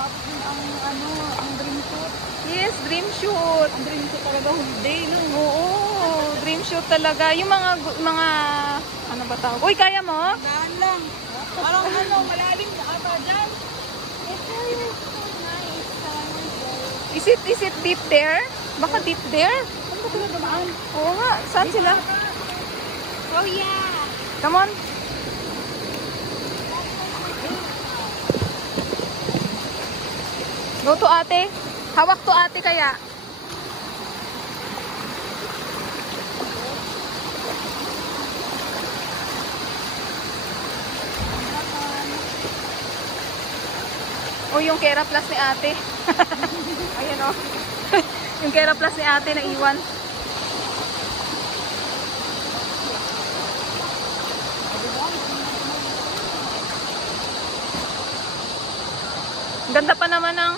Tapos yun ang dream shoot. Yes, dream shoot. Ang dream shoot talaga holiday, no? Oo, dream shoot talaga. Yung mga ano ba tawag? Uy, kaya mo? Daan lang. Parang malalim na ata dyan. Is it deep there? Baka deep there? Ano ba sila dumaan? Oo nga, saan sila? Oh yeah! Come on. Go to ate. Hawak to ate kaya. O yung Kera Plus ni ate. Ayan o. Yung Kera Plus ni ate na iwan. Ganda pa naman ng